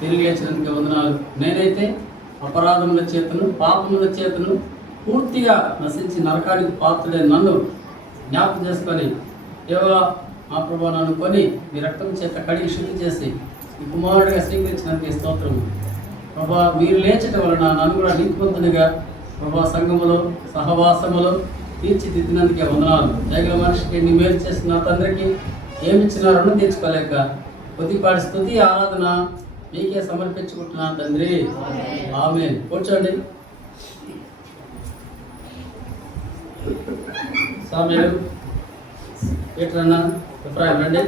తిరిగి లేచినందుకు వందనాలు. నేనైతే అపరాధముల చేతను పాపముల చేతను పూర్తిగా నశించి నరకానికి పాత్రుడే నన్ను జ్ఞాపకం చేసుకొని దేవా మా ప్రభా నన్ను కొని మీ రక్తం చేత కడిగి శుద్ధి చేసి ఈ కుమారుడిగా స్వీకరించినందుకు స్తోత్రము. ప్రభా మీరు లేచటం వలన నన్ను కూడా నీతిమంతునిగా ప్రభా సంఘములో సహవాసములో తీర్చిదిద్దినందుకే వందనాలు. దయగల మనిషికి నీ మేలు చేసిన నా తండ్రికి ఏమిచ్చినా రుణం తీర్చుకోలేక కొద్దిపాటి స్తుతి ఆరాధన మీకే సమర్పించుకుంటున్నాను తండ్రి. ఆమేన్. కూర్చోండి. సామ్యులు ఎట్లన్నా ఎఫ్రాయిం రండి.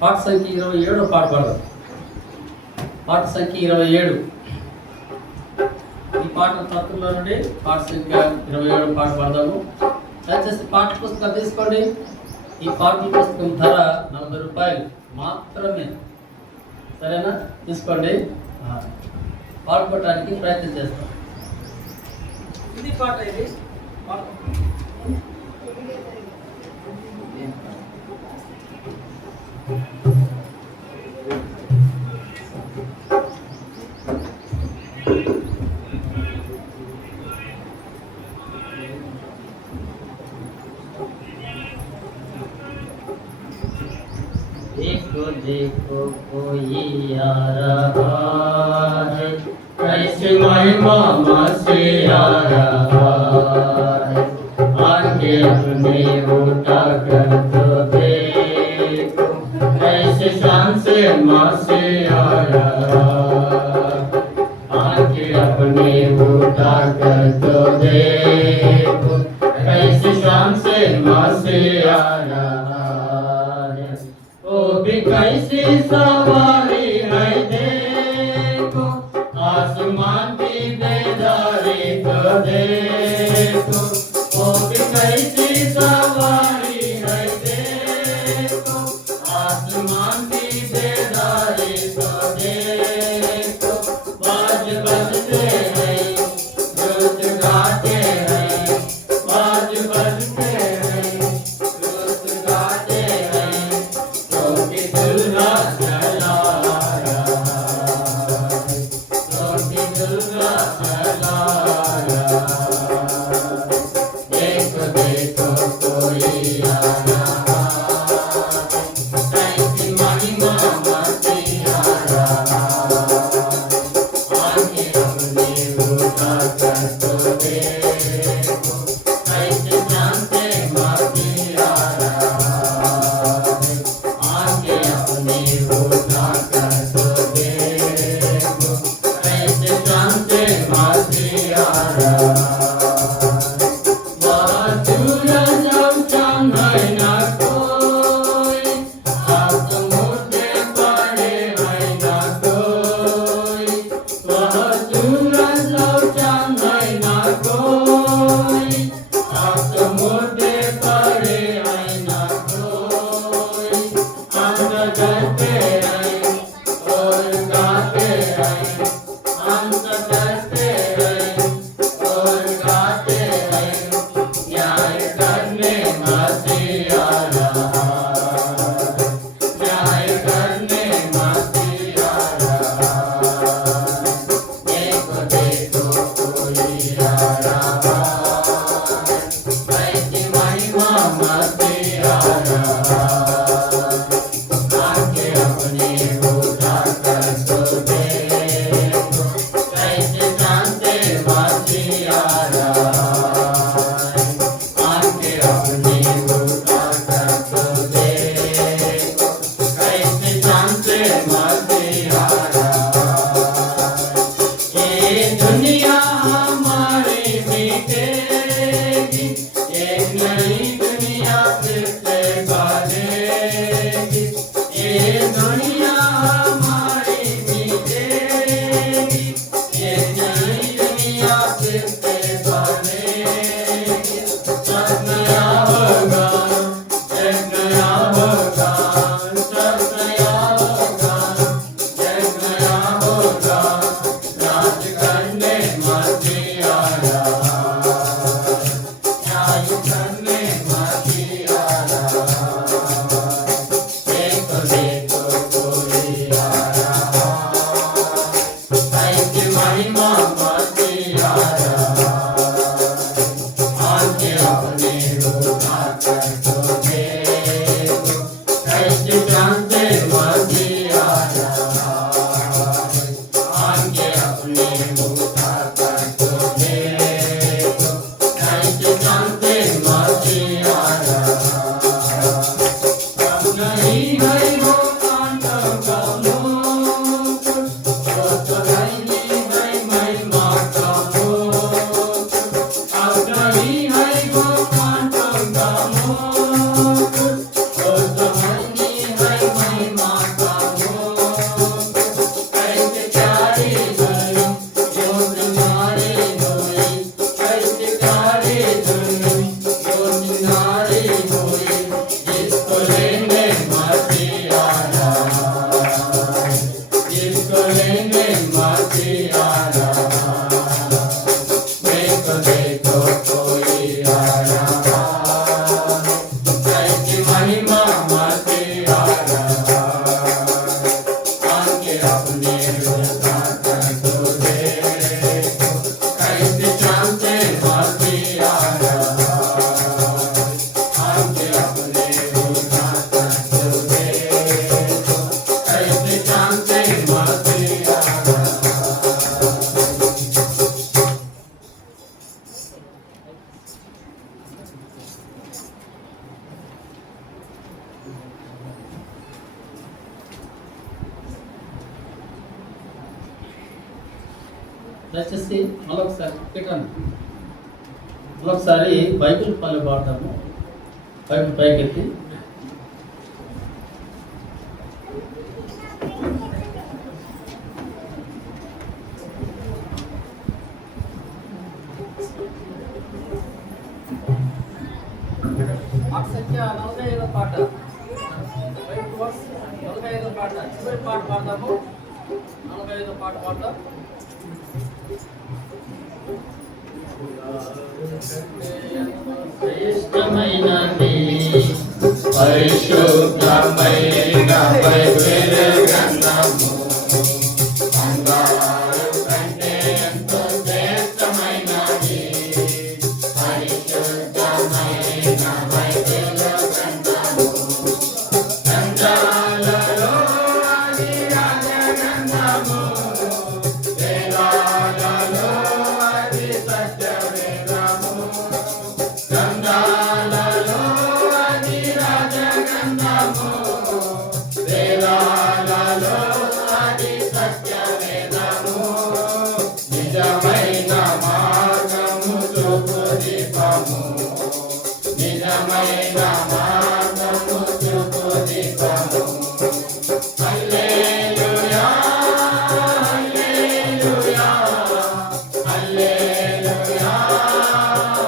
పాట సంఖ్య 27 పాట పాడదాం. పాట సంఖ్య 27. ఈ పాట తత్వంలో నుండి పాట సంఖ్య 27 పాట పాడదాము. దయచేసి పాఠ్య పుస్తకం తీసుకోండి. ఈ పాఠ్య పుస్తకం ధర 40 రూపాయలు మాత్రమే. సరేనా? తీసుకోండి. పాడుకోవటానికి ప్రయత్నం చేస్తాం. ఇది పాట. ఇది देखो देखो कोई आ रहा है, कैसे महिमा से आ रहा है, आके अपने उठा कर तो देखो, कैसे शान से माँ से आ रहा है, आके अपने उठा कर तो देखो, कैसे शान से माँ से आ रहा है। भी कैसी सवारी है देखो, आसमान की बेदारी को देखो, वो भी कैसी सवारी है देखो, आसमान की बेदारी को देखो, बाज बजते हैं गीत गाते हैं, बाज बजते हैं गीत गाते हैं, दुल्हा चला దయచేసి మళ్ళొకసారి పెట్టండి. మళ్ళొకసారి బైబిల్ పల్లె పాడతాము. బైబిల్ పైకెత్తి సంఖ్య 45 పాట, 45 పాట, చివరి పాట పాడతాము. 45 పాట పాడతాం. శ్రేష్టమైనది పరిశుద్ధమైన బైబిల్ గ్రంథము, బంగారు కంటే ఎంతో శ్రేష్టమైనది పరిశుద్ధమైన బైబిల్ గ్రంథము. గ్రంథాలలో అది రాజ గ్రంథము, వేదాలలో అది సత్య వేదము. గ్రంథాలలో అది రాజ గ్రంథము, వేదాలలో అది సత్య వేదము. నిజమైన మార్గము చూపు దీపము, నిజమైన మార్గము చూపు దీపము. హల్లెలూయా హల్లెలూయా హల్లెలూయా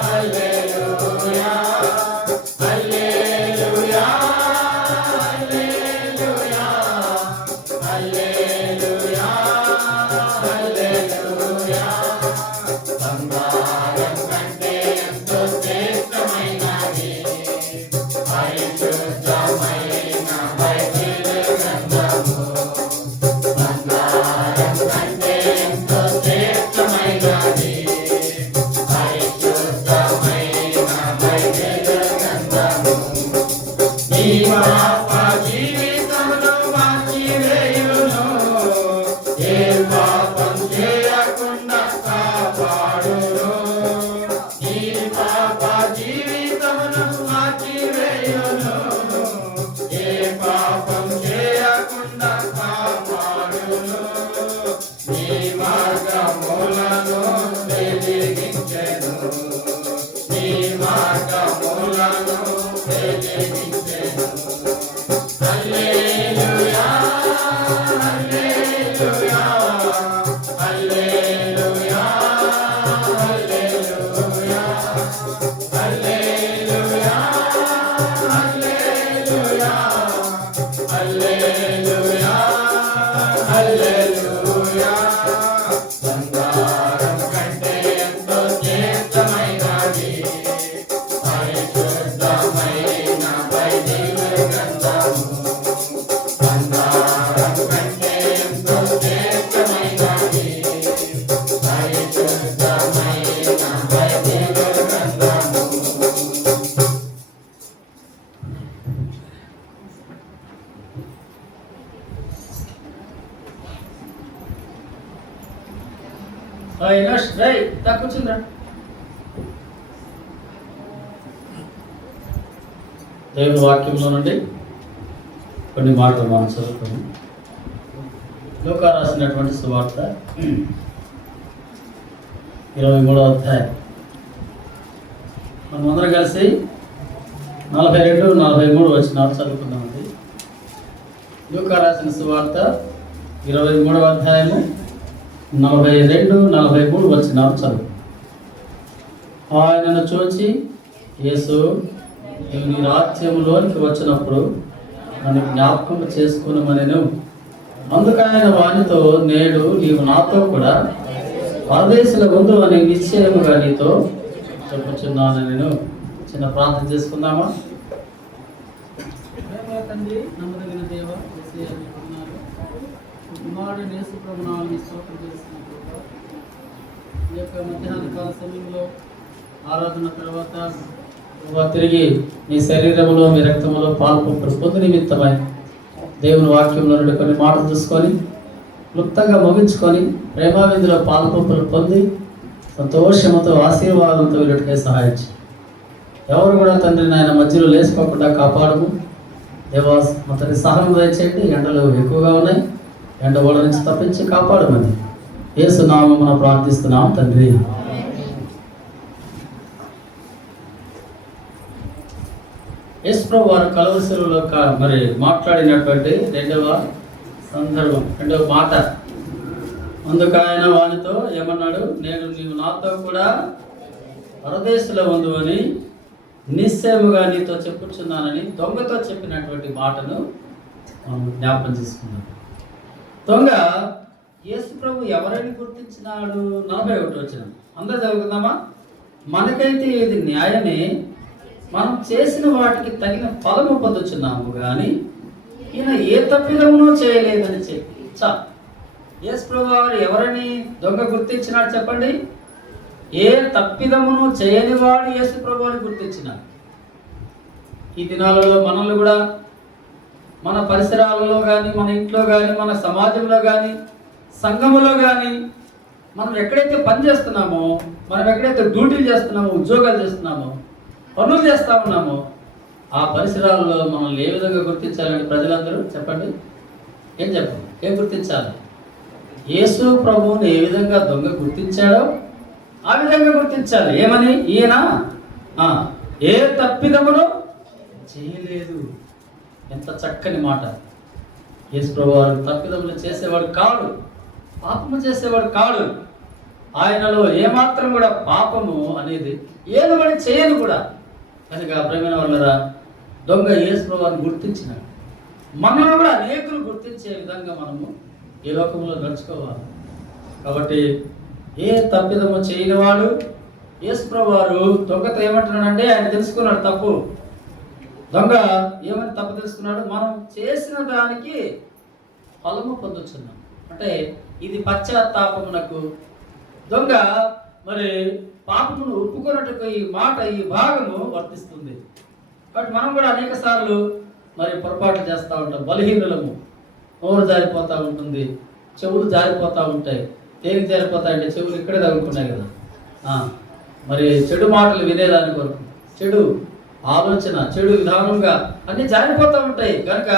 హల్లెలూయా హల్లెలూయా హల్లెలూయా హల్లెలూయా. బంగారం కంటే ఎంతో శ్రేష్టమైనది పరిశుద్ధమైన బైబిల్ గ్రంథము, బంగారం కంటే ఎంతో శ్రేష్టమైనది పరిశుద్ధమైన బైబిల్ గ్రంథము. నీ పాప జీవితమును మార్చివేయును, ఏ పాపం చేయకుండా కాపాడును. నీ పాప జీవితమును మార్చివేయును, ఏ పాపం చేయకుండా కాపాడును. నీ మార్గములను వెలిగించెను, నీ మార్గములను వెలిగించెను. హల్లెలూయా హల్లెలూయా హల్లెలూయా హల్లెలూయా హల్లెలూయా హల్లెలూయా హల్లెలూయా హల్లెలూయా. బంగారం కంటే ఎంతో శ్రేష్టమైనది పరిశుద్ధమైన బైబిల్ గ్రంథము, బంగారం కంటే ఎంతో శ్రేష్టమైనది పరిశుద్ధమైన బైబిల్ గ్రంథము. కూర్చుందా? దేవుని వాక్యంలో నుండి కొన్ని మాటలు మనం చదువుకుని లూకా రాసినటువంటి సువార్త 23వ అధ్యాయం మనం అందరం కలిసి 42, 43 వచనాలు చదువుకున్నామండి. లూకా రాసిన సువార్త 23వ అధ్యాయము 42, 43 వచనాలు చదువు. ఆయనను చూచి యేసు, నీవు నీ రాజ్యములోనికి వచ్చినప్పుడు నన్ను జ్ఞాపకం చేసుకునమనెను. అందుకు ఆయన వానితో, నేడు నీవు నాతో కూడా పరదేశుల ముందు అని నిశ్చయముగా నీతో చెప్పుచున్నాను. నేను చిన్న ప్రార్థన చేసుకుందామా? తండ్రి, నమ్మదగిన దేవ, కుమారుడు యేసు ప్రభు నామమున స్తోత్రం చేస్తున్నాను. ఈ యొక్క మధ్యాహ్న కాల సమయంలో ఆరాధన తర్వాత తిరిగి మీ శరీరంలో మీ రక్తంలో పాల్పొంపుడు పొందు నిమిత్తమై దేవుని వాక్యంలో నుండి కొన్ని మాటలు చూసుకొని క్లుప్తంగా ముగించుకొని ప్రేమావిందులో పాల్పొంపులు పొంది సంతోషంతో ఆశీర్వాదంతో వీళ్ళకే సహాయించి ఎవరు కూడా తండ్రి నాయన మధ్యలో లేసుకోకుండా కాపాడము. దేవా మొదటి సహనం దయచేయండి. ఎండలు ఎక్కువగా ఉన్నాయి, ఎండ ఓడ నుంచి తప్పించి కాపాడమని యేసు నామమున ప్రార్థిస్తున్నాం తండ్రి. యేసు ప్రభు వారు కలువరి శిలువలో మరి మాట్లాడినటువంటి రెండవ సందర్భం, రెండవ మాట. అందుకు ఆయన వానితో ఏమన్నాడు? నేను నీవు నాతో కూడా పరదేశంలో ఉందువని నిశ్చయముగా నీతో చెప్పుచున్నానని దొంగతో చెప్పినటువంటి మాటను మనం జ్ఞాపకం చేసుకున్నాం. దొంగ యేసు ప్రభు ఎవరిని గుర్తించినాడు? 41 వచ్చిన అందరూ చదువుకుందామా? మనకైతే ఇది న్యాయమే, మనం చేసిన వాటికి తగిన ఫలము పొందుచున్నాము కానీ ఈయన ఏ తప్పిదమునూ చేయలేదని చెప్పి యేసు ప్రభు వారు ఎవరిని దొంగ గుర్తించినాడు చెప్పండి? ఏ తప్పిదమును చేయని వాడు యేసు ప్రభు వారిని గుర్తించినాడు. ఈ దినాలలో మనల్ని కూడా మన పరిసరాలలో కానీ, మన ఇంట్లో కానీ, మన సమాజంలో కానీ, సంఘములో కానీ, మనం ఎక్కడైతే పని చేస్తున్నామో, మనం ఎక్కడైతే డ్యూటీలు చేస్తున్నామో, ఉద్యోగాలు చేస్తున్నామో, పనులు చేస్తూ ఉన్నామో, ఆ పరిసరాలలో మనల్ని ఏ విధంగా గుర్తించాలని ప్రజలందరూ చెప్పండి? ఏం గుర్తించాలి? యేసు ప్రభువుని ఏ విధంగా దొంగ గుర్తించాడో ఆ విధంగా గుర్తించాలి. ఏమని? ఈయన ఏ తప్పిదమును చేయలేదు. ఎంత చక్కని మాట! యేసు ప్రభువు తప్పిదములు చేసేవాడు కాడు, పాపము చేసేవాడు కాడు. ఆయనలో ఏమాత్రం కూడా పాపము అనేది ఏలుబడి చేయను కూడా. కనుక ప్రేమైన వాళ్ళరా, దొంగ యేసు ప్రభువుని గుర్తించినాడు. మనల్ని కూడా అనేకులు గుర్తించే విధంగా మనము ఈ లోకంలో నడుచుకోవాలి. కాబట్టి ఏ తప్పిదము చేయని వాడు యేసు ప్రభువు వారు దొంగతో ఏమంటున్నాడంటే, ఆయన తెలుసుకున్నాడు తప్పు. దొంగ ఏమని తప్పు తెలుసుకున్నాడు? మనం చేసిన దానికి ఫలము పొందుతున్నాం. అంటే ఇది పశ్చాత్తాపమునకు. దొంగ మరి పాపమును ఒప్పుకున్నట్టుకు ఈ మాట, ఈ భాగము వర్తిస్తుంది. కాబట్టి మనం కూడా అనేక సార్లు మరి పొరపాటు చేస్తూ ఉంటాం. బలహీనులము. నోరు జారిపోతూ ఉంటుంది, చెవులు జారిపోతూ ఉంటాయి. దేనికి జారిపోతాయంటే చెవులు ఇక్కడే తగులుకున్నాయి కదా. మరి చెడు మాటలు వినేదాని కొరకు, చెడు ఆలోచన, చెడు విధానంగా అన్ని జారిపోతూ ఉంటాయి. కనుక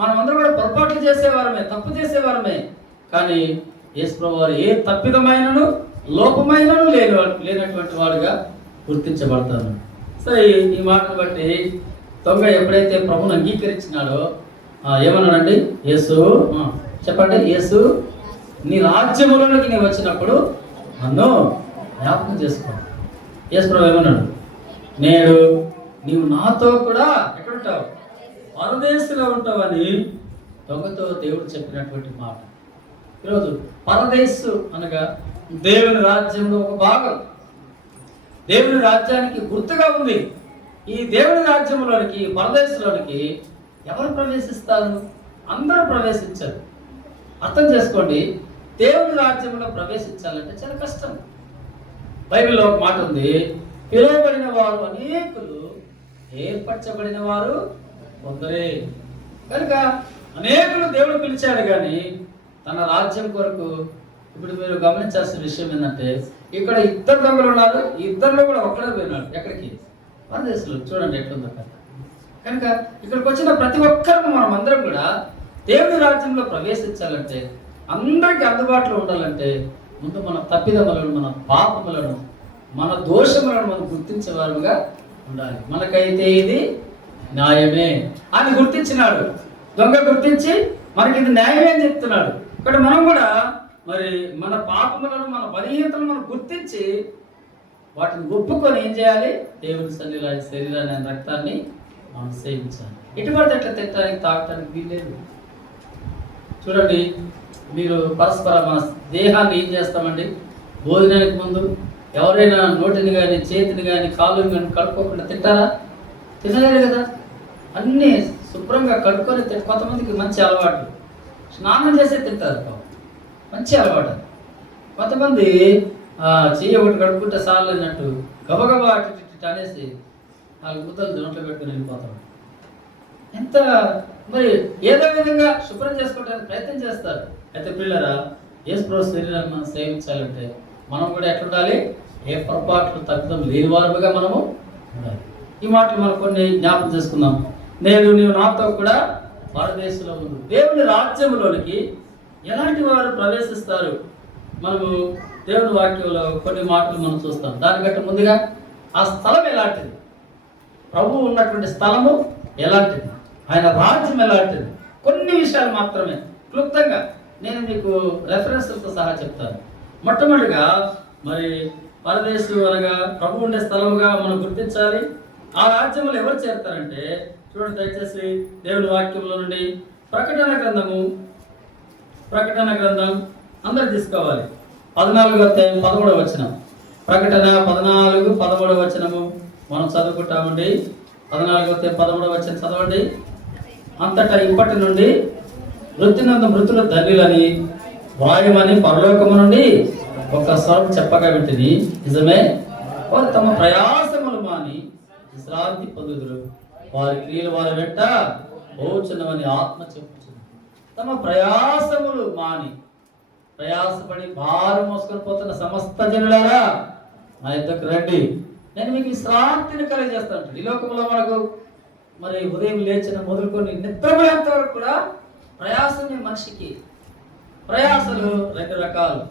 మనమందరం కూడా పొరపాట్లు చేసేవారమే, తప్పు చేసేవారమే. కానీ యేసు ప్రభువు వారు ఏ తప్పిదమైనను లోపమైనను లేనటువంటి వాడుగా గుర్తించబడతారు. సరే, ఈ మాటను బట్టి దొంగ ఎప్పుడైతే ప్రభువును అంగీకరించినాడో ఏమన్నాడండి? యేసు చెప్పండి, యేసు నీ రాజ్యములోనికి నీ వచ్చినప్పుడు నన్ను జ్ఞాపకం చేసుకో. యేసు ప్రభు ఏమన్నాడు? నేడు నీవు నాతో కూడా ఎక్కడుంటావు? పరదేశంలో ఉంటావని దొంగతో దేవుడు చెప్పినటువంటి మాట. ఈరోజు పరదేశు అనగా దేవుని రాజ్యంలో ఒక భాగం, దేవుని రాజ్యానికి గుర్తుగా ఉంది. ఈ దేవుని రాజ్యంలోనికి, పరదేశంలోనికి ఎవరు ప్రవేశిస్తారు? అందరూ ప్రవేశించరు. అర్థం చేసుకోండి, దేవుని రాజ్యంలో ప్రవేశించాలంటే చాలా కష్టం. బైబిల్లో ఒక మాట ఉంది, పిలువబడిన వారు అనేకులు, ఏర్పరచబడిన వారు కొందరే. కనుక అనేకులు దేవుడు పిలిచాడు కానీ తన రాజ్యం కొరకు. ఇప్పుడు మీరు గమనించాల్సిన విషయం ఏంటంటే, ఇక్కడ 2 దొంగలు ఉన్నారు, ఈ 2లో కూడా ఒక్కడే పోయినాడు. ఎక్కడికి? పరదేశంలో. చూడండి ఎట్లుందో కదా. కనుక ఇక్కడికి వచ్చిన ప్రతి ఒక్కరు మనం అందరం కూడా దేవుని రాజ్యంలో ప్రవేశించాలంటే, అందరికీ అందుబాటులో ఉండాలంటే, ముందు మన తప్పిదములను, మన పాపములను, మన దోషములను మనం గుర్తించేవారుగా ఉండాలి. మనకైతే ఇది న్యాయమే అని గుర్తించినాడు దొంగ. గుర్తించి మనకి ఇది న్యాయమే అని చెప్తున్నాడు. ఇక్కడ మనం కూడా మరి మన పాపములను, మన బలహీనతలను మనం గుర్తించి వాటిని ఒప్పుకొని ఏం చేయాలి? దేవుని శరీరాన్ని, రక్తాన్ని మనం సేవించాలి. ఎటువంటి అట్లా తినడానికి, తాగటానికి వీలేదు. చూడండి, మీరు పరస్పర మన దేహాన్ని ఏం చేస్తామండి? భోజనానికి ముందు ఎవరైనా నోటిని కానీ, చేతిని కానీ, కాళ్ళని కానీ కడుక్కోకుండా తింటారా? తినలేరు కదా. అన్నీ శుభ్రంగా కడుక్కొని కొంతమందికి మంచి అలవాటు, స్నానం చేసే తింటారు, మంచి అలవాటు. కొంతమంది చెయ్యి ఒకటి కడుక్కుంటే సార్లు అన్నట్టు గబగబా అటు అనేసి 4 ముద్దలు నోట్లో పెట్టుకుని వెళ్ళిపోతాడు. ఎంత మరి ఏదో విధంగా శుభ్రం చేసుకోవడానికి ప్రయత్నం చేస్తారు. అయితే పిల్లరా, యేసు ప్రభు శరీరాన్ని మనం సేవించాలంటే మనం కూడా ఎట్లుండాలి? ఏ పొరపాట్లు, తప్పిదం లేని వారుగా మనము ఉండాలి. ఈ మాటలు మనం కొన్ని జ్ఞాపకం చేసుకుందాం. నేను నీవు నాతో కూడా పరదేశంలో ఉంది. దేవుని రాజ్యంలోనికి ఎలాంటి వారు ప్రవేశిస్తారు? మనము దేవుని వాక్యంలో కొన్ని మాటలు మనం చూస్తాం. దానికంటే ముందుగా ఆ స్థలం ఎలాంటిది, ప్రభువు ఉన్నటువంటి స్థలము ఎలాంటిది, ఆయన రాజ్యం ఎలాంటిది, కొన్ని విషయాలు మాత్రమే క్లుప్తంగా నేను మీకు రెఫరెన్స్లతో సహా చెప్తాను. మొట్టమొదటిగా మరి పరదేశం అనగా ప్రభు ఉండే స్థలముగా మనం గుర్తించాలి. ఆ రాజ్యంలో ఎవరు చేరుతారంటే, చూడండి దయచేసి దేవుని వాక్యంలో నుండి ప్రకటన గ్రంథం అందరు తీసుకోవాలి. 14:13 వచనం, ప్రకటన 14:13 వచనము మనం చదువుకుంటామండి. 14:13 వచనం చదవండి. అంతటా ఇప్పటి నుండి మృత్యునందు మృతుల ధన్యులని వాయుమని పరలోకము నుండి ఒక స్వరం చెప్పగా వింటిని. నిజమే, వారు తమ ప్రయాసములు మాని విశ్రాంతి పొందుదురు, వారి క్రియలు వారి వెంట పోచున్నవని ఆత్మ చెప్పుచున్నది. తమ ప్రయాసములు మాని, ప్రయాసపడి భారం మోసుకొని పోతున్న సమస్త జనులారా నా యుద్ధకు రండి, నేను మీకు విశ్రాంతిని కలిగజేస్తాను. ఈ లోకంలో మనకు మరి ఉదయం లేచిన మొదలుకొని నిద్రపోయేంత వరకు కూడా ప్రయాసమే మనిషికి. ప్రయాసలు రెండు రకాలు.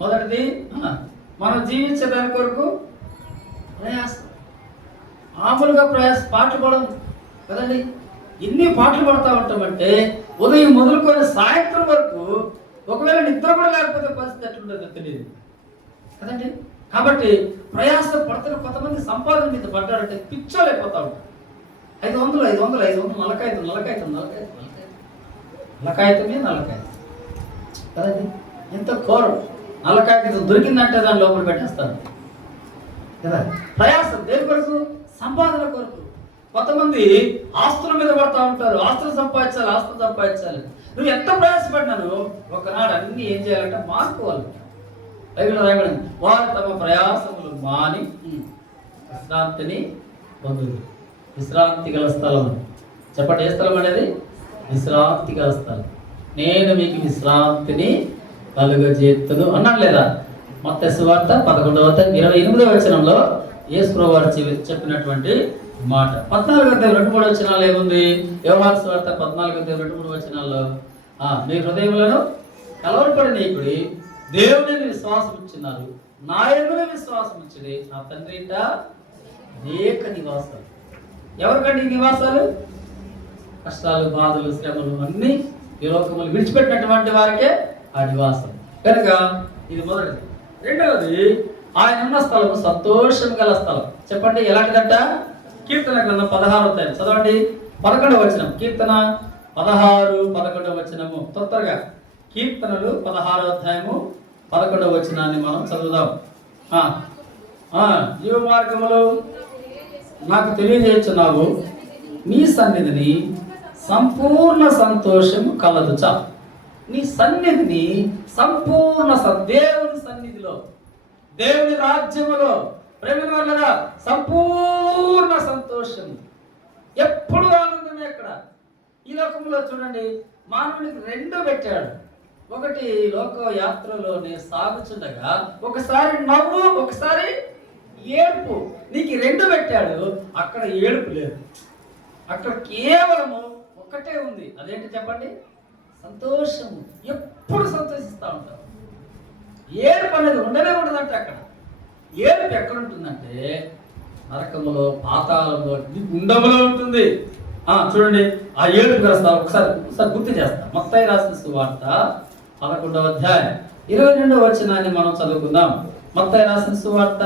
మొదటిది మనం జీవించే దాని కొరకు ప్రయాస. మామూలుగా పాటలు పడడం కదండి, ఎన్ని పాటలు పడతా ఉంటామంటే ఉదయం మొదలుకొని సాయంత్రం వరకు ఒకవేళ నిద్ర కూడా లేకపోతే పరిస్థితి ఎట్లుంటుందో తెలియదు కదండి. కాబట్టి ప్రయాస పడుతున్న కొంతమంది సంపాదన మీద పడ్డాడంటే పిచ్చోలైపోతా ఉంటారు. 500 నల్లకాయతమే కదండి. ఎంత ఘోరం. నల్లకాయతం దొరికిందంటే దాని లోపల పెట్టేస్తాను కదా. ప్రయాసం దేని కొరకు? సంపాదన కొరకు. కొంతమంది ఆస్తుల మీద పడతా ఉంటారు. ఆస్తులు సంపాదించాలి. నువ్వు ఎంత ప్రయాసపడినాను ఒకనాడు అన్ని ఏం చేయాలంటే మార్చుకోవాలి. బైబిల్లో రాయబడింది, వారు తమ ప్రయాసములు మాని విశ్రాంతిని పొందుదు. విశ్రాంతి గల స్థలం చెప్పండి. ఏ స్థలం అనేది? విశ్రాంతి గల స్థలం. నేను మీకు విశ్రాంతిని కలుగజేతును అన్నాడు లేదా? మత్తయి సువార్త 11:28 వచనంలో యేసు ప్రభువు వారు చెప్పినటువంటి మాట. 14:2-3 వచనాలు ఏముంది? యోహాను సువార్త 14:2-3 వచనాల్లో మీ హృదయములను కలవరపడనీయకుడి, దేవుని విశ్వాసం ఇచ్చినారు, నా యందు విశ్వాసం ఇచ్చిడి, నా తండ్రి ఇంట అనేక నివాసాలు. ఎవరికండి నివాసాలు? కష్టాలు, బాధలు, శ్రమలు అన్ని ఈ లోకములు విడిచిపెట్టినటువంటి వారికే ఆ నివాసం. కనుక ఇది మొదటిది. రెండవది, ఆయన ఉన్న స్థలము సంతోషం గల స్థలం. చెప్పండి ఎలాంటిదంట? కీర్తన గ్రంథం 16 చదవండి. 11వ వచనం. కీర్తన 16:11 వచనము. తొందరగా కీర్తనలు 16:11 వచనాన్ని మనం చదువుదాం. జీవ మార్గములో నాకు తెలియజేస్తున్నావు, నీ సన్నిధిని సంపూర్ణ సంతోషము కలదు. నీ సన్నిధిని సంపూర్ణ దేవుని సన్నిధిలో, దేవుని రాజ్యములో ప్రేమ వల్ల సంపూర్ణ సంతోషం, ఎప్పుడు ఆనందమే. ఎక్కడ? ఈ లోకంలో చూడండి, మానవునికి 2 పెట్టాడు. ఒకటి లోక యాత్రలోనే సాగుచుండగా ఒకసారి నవ్వు, ఒకసారి ఏడుపు. నీకు 2 పెట్టాడు. అక్కడ ఏడుపు లేదు, అక్కడ కేవలము ఒక్కటే ఉంది. అదేంటి చెప్పండి? సంతోషము. ఎప్పుడు సంతోషిస్తూ ఉంటాం. ఏడుపు అనేది ఉండనే ఉండదంటే అక్కడ. ఏడుపు ఎక్కడ ఉంటుందంటే నరకములో, పాతాళంలో, గుండములో ఉంటుంది. చూడండి, ఆ ఏడుపు గల స్థలం ఒకసారి గుర్తు చేస్తాం. మత్తయి రాసిన సువార్త 11:22 వచనాన్ని మనం చదువుకుందాం. మత్తయి రాసిన సువార్త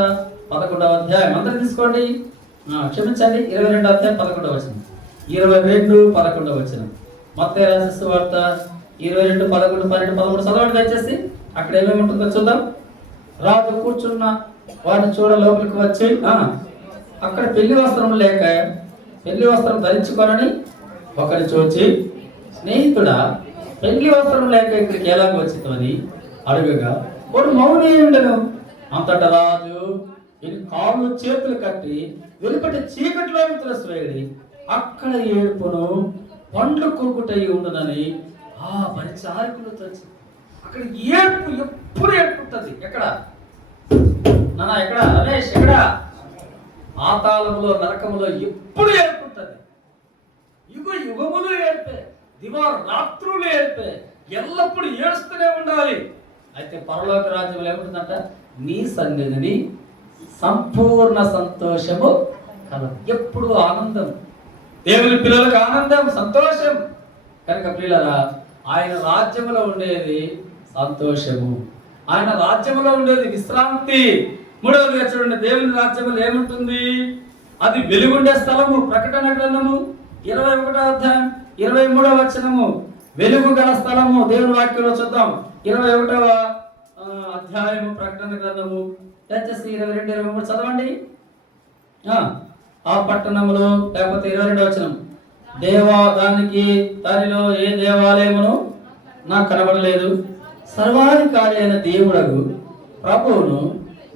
11 అందరూ తీసుకోండి. క్షమించండి, 22 వచనం. 22:11 వచనం. మత్తయి రాసిన సువార్త 22, 11, 12, 13 చదవండి దయచేసి. అక్కడ ఏమేమి ఉంటుందో చూద్దాం. రాజు కూర్చున్న వారిని చూడ లోపలికి వచ్చి అక్కడ పెళ్లి వస్త్రం లేక పెళ్లి వస్త్రం ధరించుకోనని ఒకరిని చూచి, స్నేహితుడా, పెళ్లి వస్త్రం లేక ఇక్కడికి ఎలాగ వచ్చిందని అడుగగా వాడు మౌని ఉండను. అంతటా రాజు కాళ్ళు చేతులు కట్టి వెలుపటి చీకట్లో తులసివేయడి, అక్కడ ఏడుపును పండ్లు కొరుకుటయి ఉండునని ఆ పరిచారకులు తెచ్చి. అక్కడ ఏడుపు ఎప్పుడు ఏడుపుంటది. ఎక్కడ నాన్న? ఎక్కడ రమేష్? ఎక్కడ? పాతాళంలో, నరకములో ఎప్పుడు ఏడుపుంటది. యుగములు ఏడిపే, దివారాత్రులు ఏడిపే, ఎల్లప్పుడు ఏడుస్తూనే ఉండాలి. అయితే పరలోక రాజ్యంలో ఏముంటుందంట? నీ సన్నిధిని సంపూర్ణ సంతోషము కలదు. ఎప్పుడు ఆనందం, దేవుని పిల్లలకు ఆనందం, సంతోషం. కనుక పిల్లరా, ఆయన రాజ్యంలో ఉండేది సంతోషము, ఆయన రాజ్యంలో ఉండేది విశ్రాంతి. మూడవదిగా చూడండి, దేవుని రాజ్యంలో ఏముంటుంది? అది వెలుగుండే స్థలము. ప్రకటన గ్రంథము 21వ అధ్యాయం 23వ వచనము, వెలుగు గల స్థలము. దేవుని వాక్యంలో చూద్దాం. 21వ అధ్యాయము ప్రకటన గ్రంథము దయచేసి 22, 23 చదవండి. ఆ పట్టణములో, లేకపోతే 22వ వచనం, దానిలో ఏ దేవాలయమును నాకు కనబడలేదు. సర్వాధికారి అయిన దేవుడగు ప్రభువును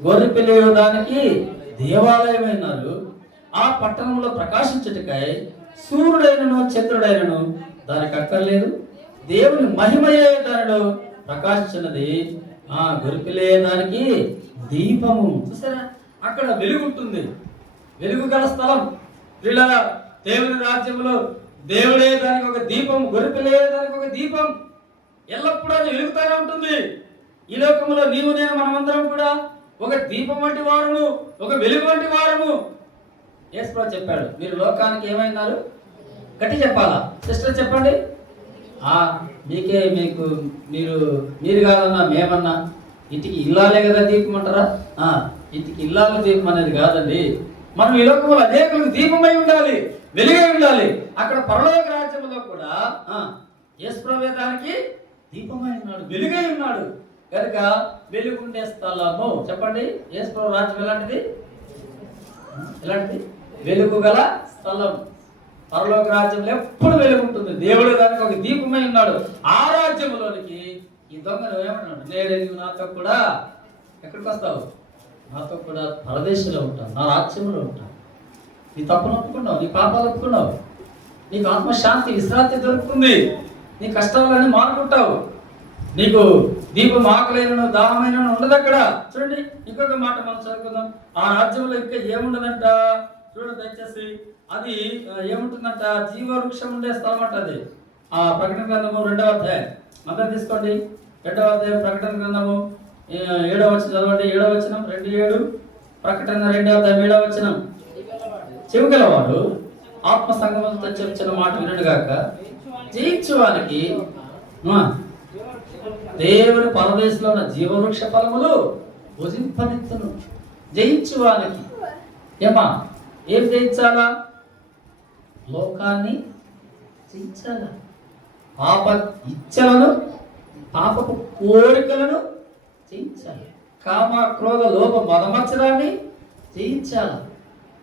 గొర్రెపిల్లి దానికి దేవాలయమైనారు. ఆ పట్టణంలో ప్రకాశించుటకై సూర్యుడైనను చంద్రుడైనను దానికి అక్కర్లేదు. దేవుని మహిమయే దానిలో ప్రకాశించినది. ఆ గొర్రెపిల్లే దానికి దీపము. చూసారా, అక్కడ వెలుగు ఉంటుంది, వెలుగు గల స్థలం. పిల్లల, దేవుని రాజ్యంలో దేవుడే దానికి ఒక దీపం, గొర్రెపిల్లే దానికి ఒక దీపం. ఎల్లప్పుడూ అది వెలుగుతూనే ఉంటుంది. ఈ లోకంలో నీవు నేను మనమందరం కూడా ఒక దీపం వంటి వారము, ఒక వెలుగు వంటి వారము. యేసుప్రభు చెప్పాడు, మీరు లోకానికి ఏమైనారు? గట్టి చెప్పాలా? సిస్టర్ చెప్పండి. మీకే, మీరు కాదన్నా మేమన్నా, ఇంటికి ఇల్లాలే కదా దీపం అంటారా? ఇంటికి ఇల్లాల దీపం అనేది కాదండి. మనం ఈ లోకంలో అనేకులకు దీపమై ఉండాలి, వెలుగై ఉండాలి. అక్కడ పరలోక రాజ్యంలో కూడా యేసుప్రభు దానికి దీపమై ఉన్నాడు, వెలుగై ఉన్నాడు. కనుక వెలుగుండే స్థలము. చెప్పండి, యేసుప్రభు రాజ్యం ఎలాంటిది? ఎలాంటిది? వెలుగు గల స్థలం. పరలోక రాజ్యంలో ఎప్పుడు వెలుగు ఉంటుంది. దేవుడు దానికి ఒక దీపమై ఉన్నాడు. ఆ రాజ్యంలోనికి ఈ దొంగను ఏమంటున్నాడు? నేడే నువ్వు నాతో కూడా ఎక్కడికి వస్తావు? నాతో కూడా పరదేశంలో ఉంటావు, నా రాజ్యంలో ఉంటావు. నీ తప్పును ఒప్పుకున్నావు, నీ పాపాలు ఒప్పుకున్నావు, నీకు ఆత్మశాంతి, విశ్రాంతి దొరుకుతుంది. నీ కష్టాలన్నీ మానుకుంటావు. నీకు దీపం ఆకలైన దాహమైన ఉండదు అక్కడ. చూడండి, ఇంకొక మాట మనం చదువుకుందాం. ఆ రాజ్యంలో ఇంకా ఏముండదంట? చూడండి దయచేసి, అది ఏముంటుందంట? జీవవృక్షం ఉండే స్థలం అంట అది. ఆ ప్రకటన గ్రంథము 2వ అధ్యాయం అందరు తీసుకోండి. 2వ అధ్యాయం ప్రకటన గ్రంథము 7వ వచనం చదవండి. 7వ వచనం 2:7. ప్రకటన 2వ అధ్యాయం 7వ వచనం, చెవిగలవాడు ఆత్మ సంగమంతో చెప్తున్న మాట వినడుగాక, జయించువానికి దేవుని పరదేశంలో ఉన్న జీవవృక్ష ఫలములు భుజింపనెత్తును. జయించువానికి ఏం జయించాలా? లోకాన్ని జయించాలా, పాప ఇచ్చలను, పాపపు కోరికలను జయించాలి, కామ క్రోధ లోప మదమత్సరాన్ని జయించాలా,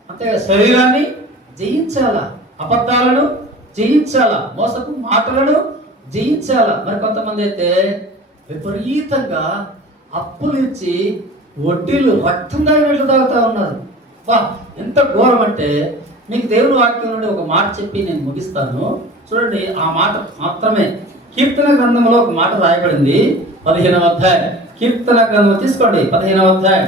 అంతేగా శరీరాన్ని జయించాలా, అబద్ధాలను జయించాలా, మోసపు మాటలను జయించాలా. మరి కొంతమంది అయితే విపరీతంగా అప్పులు ఇచ్చి వడ్డీలు రక్తం తాగినట్లు తాగుతూ ఉన్నారు. ఎంత ఘోరం అంటే, మీకు దేవుని వాక్యం నుండి ఒక మాట చెప్పి నేను ముగిస్తాను. చూడండి, ఆ మాట మాత్రమే. కీర్తన గ్రంథంలో ఒక మాట రాయబడింది, 15వ అధ్యాయం. కీర్తన గ్రంథం తీసుకోండి, 15వ అధ్యాయం.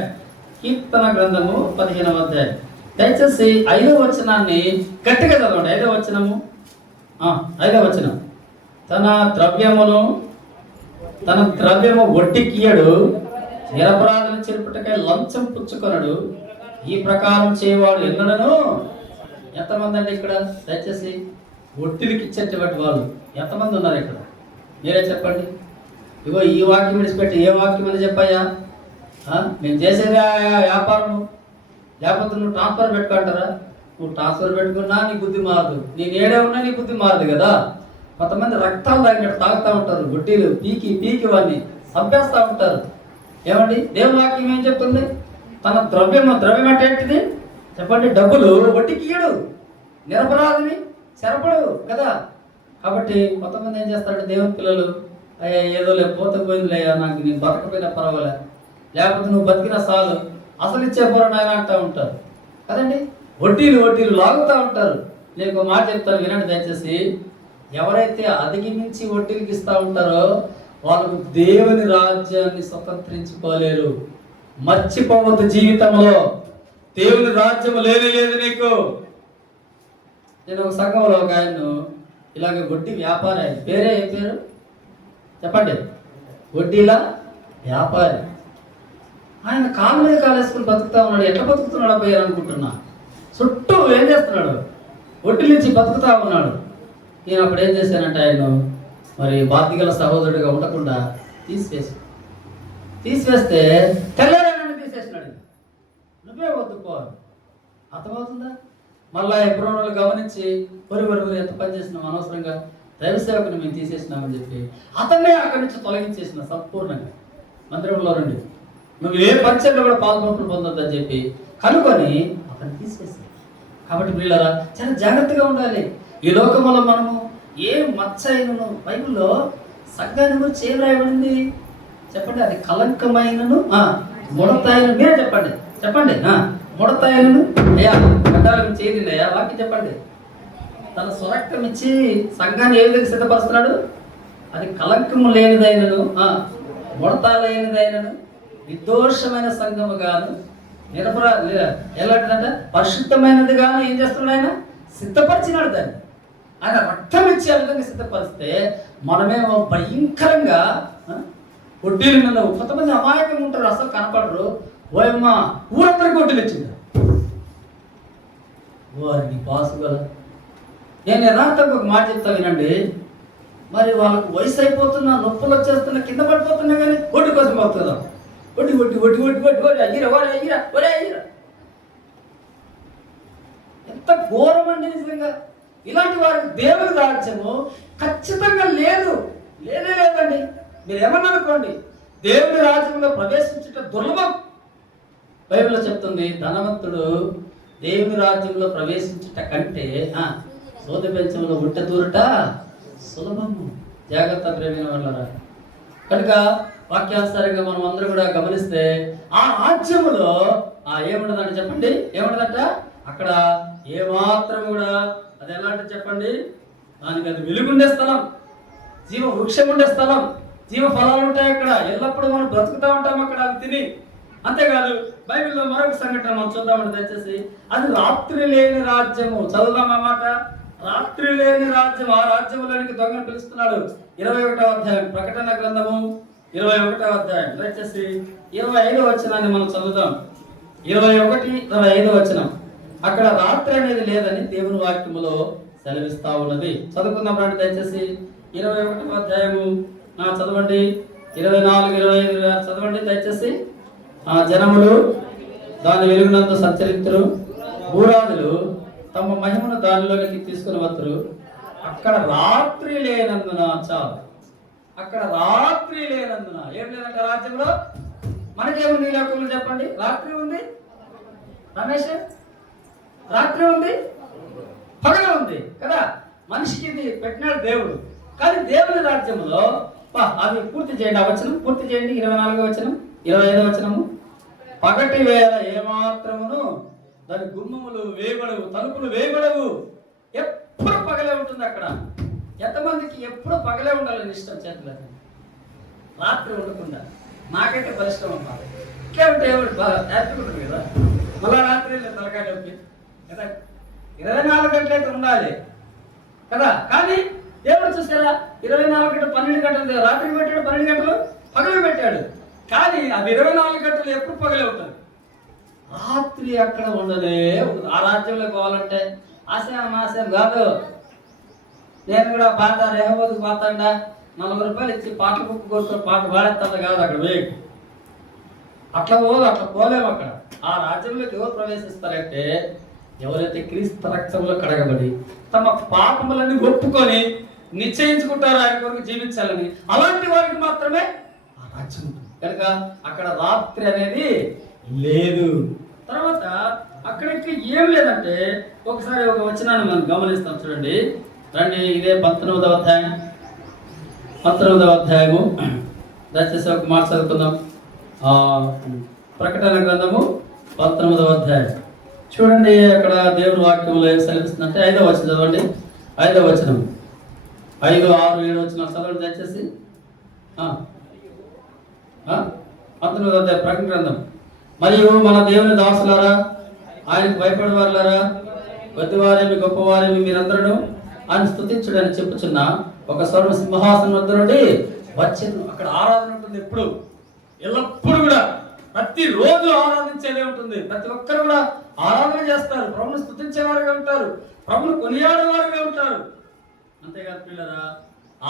కీర్తన గ్రంథము 15వ అధ్యాయం. దయచేసి 5వ వచనాన్ని గట్టిగా చదవండి. 5వ వచనము, 5వ వచనం. తన ద్రవ్యము వడ్డీకియడు, నిరపరాధులను చెరుపుటకై లంచం పుచ్చుకొనడు. ఈ ప్రకారం చేయవాడు ఎన్నడను. ఎంతమంది అండి ఇక్కడ? దయచేసి వడ్డీలకి ఇచ్చేటువంటి వాళ్ళు ఎంతమంది ఉన్నారు ఇక్కడ? మీరే చెప్పండి. ఇగో ఈ వాక్యం విడిచిపెట్టి ఏ వాక్యం అని చెప్పాయా? నేను చేసేది వ్యాపారం, లేకపోతే నువ్వు ట్రాన్స్ఫర్ పెట్టుకుంటారా? నువ్వు ట్రాన్స్ఫర్ పెట్టుకున్నా నీ బుద్ధి మారదు, నేను ఏడే ఉన్నా నీ బుద్ధి మారదు కదా. కొంతమంది రక్తాలు తాగినట్టు తాగుతూ ఉంటారు, వడ్డీలు పీకి వాడిని చంపేస్తూ ఉంటారు. ఏమండి, దేవుని వాక్యం ఏం చెప్తుంది? తన ద్రవ్యం అంటే ఏంటిది చెప్పండి? డబ్బులు వడ్డీకి ఇయ్యడు, నిరపరాధిని చెరపడు కదా. కాబట్టి కొంతమంది ఏం చేస్తారంటే, దేవుని పిల్లలు ఏదో పోతే పోయిందిలేయా, నాకు నేను బతకపోయినా పర్వాలే, లేకపోతే నువ్వు బతికినా చాలు, అసలు ఇచ్చే పొర నాయన అంటూ ఉంటారు కదండి. వడ్డీలు లాగుతూ ఉంటారు. నేను ఒక మాట చెప్తాను, వినండి దయచేసి. ఎవరైతే అధికి మించి వడ్డీలకి ఇస్తూ ఉంటారో వాళ్ళకు దేవుని రాజ్యాన్ని స్వతంత్రించుకోలేరు. మర్చిపోవద్దు, జీవితంలో దేవుని రాజ్యం లేదు నీకు. నేను ఒక సంఘంలో ఒక ఆయన్ను ఇలాగ వడ్డీ వ్యాపారం, పేరే ఏం పేరు చెప్పండి? వడ్డీల వ్యాపారి. ఆయన కాలు మీద కాలేసుకుని బతుకుతా ఉన్నాడు. ఎట్లా బతుకుతున్నాడు అబ్బాయి అనుకుంటున్నా. చుట్టూ ఏం చేస్తున్నాడు, ఒడ్డులించి బతుకుతా ఉన్నాడు. నేను అప్పుడు ఏం చేశానంటే ఆయన్ను మరి బాధ్యగల సహోదరుడిగా ఉండకుండా తీసివేస్తే తెల్లారని తీసేసినాడు. నువ్వే వద్దుకోవాలి. అర్థమవుతుందా? మళ్ళా ఎప్పుడో వాళ్ళు గమనించి వరి ఎంత పని చేసినాం, అనవసరంగా దైవ సేవకుని మేము తీసేసినామని చెప్పి అతన్నే అక్కడి నుంచి తొలగించేసిన సంపూర్ణంగా మందిరంలో నుండి. నువ్వు ఏ పరిచయంలో కూడా పాల్గొనలు పొందొద్దని చెప్పి కనుకొని అతను తీసేసాడు. కాబట్టి వీళ్ళరా చాలా జాగ్రత్తగా ఉండాలి. ఈ లోకంలో మనము ఏ మచ్చ అయినను బైబిల్లో సంఘాన్ని గురించి ఏం రాయబడింది చెప్పండి? అది కలంకమైనను ముడతాయను. మీరే చెప్పండి చెప్పండి. ముడతాయను అయ్యా గడ్డాలకు చేరిందయ్యా వాక్యం చెప్పండి. తన స్వరక్తం ఇచ్చి సంఘాన్ని ఏ విధంగా సిద్ధపరుస్తున్నాడు? అది కలంకము లేనిదైనను ముడత లేనిదైనను నిర్దోషమైన సంఘము గాను ఎలాంటిదంటే పరిశుద్ధమైనది గాను ఏం చేస్తున్నాడు? ఆయన సిద్ధపరిచినాడు దాన్ని. ఆయన రక్తం ఇచ్చి ఆ విధంగా సిద్ధపరిస్తే మనమేమో భయంకరంగా వడ్డీల మీద కొంతమంది అమాయకంగా ఉంటారు, అసలు కనపడరు. ఓయమ్మ ఊరందరికీ వడ్డీలు ఇచ్చింది వారికి పాసు కదా. నేను యథార్థంగా ఒక మాట చెప్తా వినండి. మరి వాళ్ళకు వయసు అయిపోతున్నా, నొప్పులు వచ్చేస్తున్నా, కింద పడిపోతున్నా కానీ వడ్డీ కోసం పోతుందా? వడ్డీ వడ్డీ వడ్డీ వడ్డీ వడ్డీ వడ్డీ అయ్యిరా వాడు అయ్యిరా ఒరే అయ్యిరా. ఎంత ఘోరం అండి నిజంగా. ఇలాంటి వారికి దేవుని రాజ్యము ఖచ్చితంగా లేదు, లేనే లేదండి. మీరు ఏమన్నా అనుకోండి, దేవుని రాజ్యంలో ప్రవేశించట దుర్లభం. బైబిల్లో చెప్తుంది, ధనవంతుడు దేవుని రాజ్యంలో ప్రవేశించుట కంటే సోది పెంచంలో ఉంట దూరట సులభము. జాగ్రత్త ప్రేమైన వాళ్ళరా. కనుక వాక్యానుసారంగా మనం అందరూ కూడా గమనిస్తే ఆ రాజ్యములో ఏముండదంటే చెప్పండి, ఏముండదట అక్కడ ఏమాత్రం కూడా. అది ఎలాంటి చెప్పండి? దానికి అది వెలుగుండే స్థలం, జీవ వృక్షం ఉండే స్థలం, జీవ ఫలాలు ఉంటాయి అక్కడ. ఎల్లప్పుడూ మనం బ్రతుకుతూ ఉంటాం అక్కడ అవి తిని. అంతేకాదు బైబిల్లో మరొక సంఘటన మనం చూద్దామంటే దయచేసి. అది రాత్రి లేని రాజ్యము. చదువుదాం ఆ మాట. రాత్రి లేని రాజ్యం. ఆ రాజ్యంలోనికి దొంగను పిలుస్తున్నాడు. 21వ అధ్యాయం ప్రకటన గ్రంథము 21వ అధ్యాయం దయచేసి 25వ వచనాన్ని మనం చదువుదాం. 21, 25వ వచనం. అక్కడ రాత్రి అనేది లేదని దేవుని వాక్యములో సెలవిస్తా ఉన్నది. చదువుకుందాం రండి దయచేసి. 21వ అధ్యాయము చదవండి. 24, 25 చదవండి దయచేసి. జనములు దాని వెలుగునందు సంచరితురు, భూరాజులు తమ మహిమను దానిలోనికి తీసుకుని వస్తురు. అక్కడ రాత్రి లేనందున చాలు. అక్కడ రాత్రి లేనందున ఏం లేదంటే రాజ్యంలో మనకేముంది? లోకంలో చెప్పండి. రాత్రి ఉంది రమేష్, రాత్రి ఉంది, పగల ఉంది కదా. మనిషికి ఇది పెట్టినాడు దేవుడు. కానీ దేవుని రాజ్యంలో అది పూర్తి చేయండి. ఆ వచనం పూర్తి చేయండి. 24వ వచనం, 25వ వచనము. పగటి వేళ ఏమాత్రమును దాని గుమ్మములు వేయబడవు, తలుపులు వేయబడవు. ఎప్పుడు పగలే ఉంటుంది అక్కడ. ఎంతమందికి ఎప్పుడు పగలే ఉండాలని ఇష్టం? చేతులు రాత్రి ఉండకుండా. నాకైతే పరిష్టం అన్నమాట. ఇట్లే ఉంటే హ్యాపీగా ఉంటుంది కదా. మళ్ళా రాత్రి తలకాయ నొప్పి కదా. 24 గంటలు అయితే ఉండాలి కదా. కానీ దేవుడు చూసారా, 24 గంటలు 12 గంటలు రాత్రి పెట్టాడు, 12 గంటలు పగలు పెట్టాడు. కానీ అది 24 గంటలు ఎప్పుడు పగలే ఉంటుంది. రాత్రి అక్కడ ఉండదే ఉండదు. ఆ రాజ్యంలో పోవాలంటే ఆశయం కాదు. నేను కూడా పాట రేహబోతుకు పాతండా 40 రూపాయలు ఇచ్చి పాటలు బుక్ కొడుతూ పాట పాడేస్తా కాదు. అక్కడ వేయి అట్లా పోదు, అట్లా పోలేము. అక్కడ ఆ రాజ్యంలోకి ఎవరు ప్రవేశిస్తారంటే ఎవరైతే క్రీస్తు రక్తంలో కడగబడి తమ పాపములన్నీ ఒప్పుకొని నిశ్చయించుకుంటారో ఆయన కొరకు జీవించాలని, అలాంటి వారికి మాత్రమే ఆ రాజ్యం ఉంటుంది. కనుక అక్కడ రాత్రి అనేది లేదు. తర్వాత అక్కడికి ఏం లేదంటే ఒకసారి ఒక వచనాన్ని మనం గమనిస్తాం చూడండి రండి. ఇదే 19వ అధ్యాయం, 19వ అధ్యాయము దయచేసి ఒక మాట చదువుకుందాం. ప్రకటన గ్రంథము 19వ అధ్యాయం చూడండి. అక్కడ దేవుని వాక్యంలో ఏం సెలవిస్తుందంటే 5వ వచనం చదవండి. 5వ వచనం 5, 6, 7 వచనాలు చదవండి దయచేసి. 19వ అధ్యాయం ప్రకటన గ్రంథం. మరియు మన దేవుని దాసులారా, ఆయనకు భయపడేవారులారా, కొద్దివారేమి గొప్పవారేమి మీరందరూ ఆయన స్తుతించుడని చెప్పుచున్న ఒక స్వర్ణ సింహాసనం వద్ద నుండి వచ్చేది. అక్కడ ఆరాధన ఉంటుంది ఎప్పుడు. ఎల్లప్పుడూ కూడా ప్రతిరోజు ఆరాధించేదే ఉంటుంది. ప్రతి ఒక్కరు కూడా ఆరాధన చేస్తారు, ప్రభుని స్తుతించేవారుగా ఉంటారు, ప్రభుని కొనియాడేవారుగా ఉంటారు. అంతేకాదు పిల్లరా,